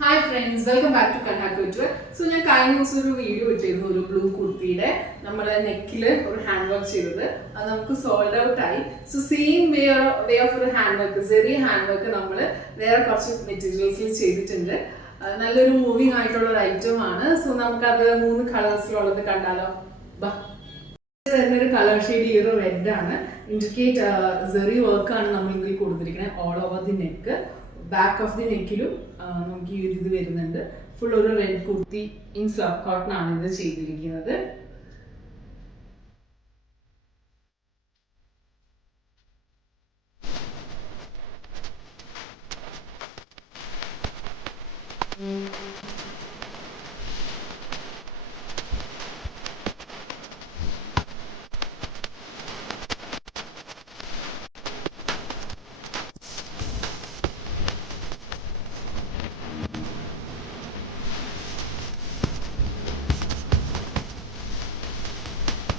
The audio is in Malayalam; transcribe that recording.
Hi friends, welcome back to Kanha Couture. So ഞാൻ കഴിഞ്ഞ ദിവസം ഒരു വീഡിയോ ഇട്ടിരുന്നു ഒരു ബ്ലൂ കുർത്തിയുടെ നമ്മുടെ നെക്കിൽ ഒരു ഹാൻഡ് വർക്ക് ചെയ്തത് അത് നമുക്ക് സോൾഡ് ഔട്ട് ആയി. സോ സെയിം വേ ഓഫ് ഒരു ഹാൻഡ് വർക്ക് ചെറിയ ഹാൻഡ് വർക്ക് നമ്മൾ വേറെ കുറച്ച് മെറ്റീരിയൽസിൽ ചെയ്തിട്ടുണ്ട്. നല്ലൊരു മൂവിങ് ആയിട്ടുള്ള ഒരു ഐറ്റം ആണ്. സോ നമുക്കത് 3 കളേഴ്സിലുള്ളത് കണ്ടാലോ. വരുന്നൊരു കളർ ഷെയ്ഡ് ഈ ഒരു റെഡ് ആണ്. ഇൻഡിക്കേറ്റ് സെറി വർക്കാണ് നമ്മൾ ഇതിൽ കൊടുത്തിരിക്കുന്നത് all over the neck. Back of the നെക്കിലും നമുക്ക് ഈ ഒരു ഇത് വരുന്നുണ്ട്. ഫുൾ ഒരു red kurti in surf cotton ആണ് ഇത് ചെയ്തിരിക്കുന്നത്.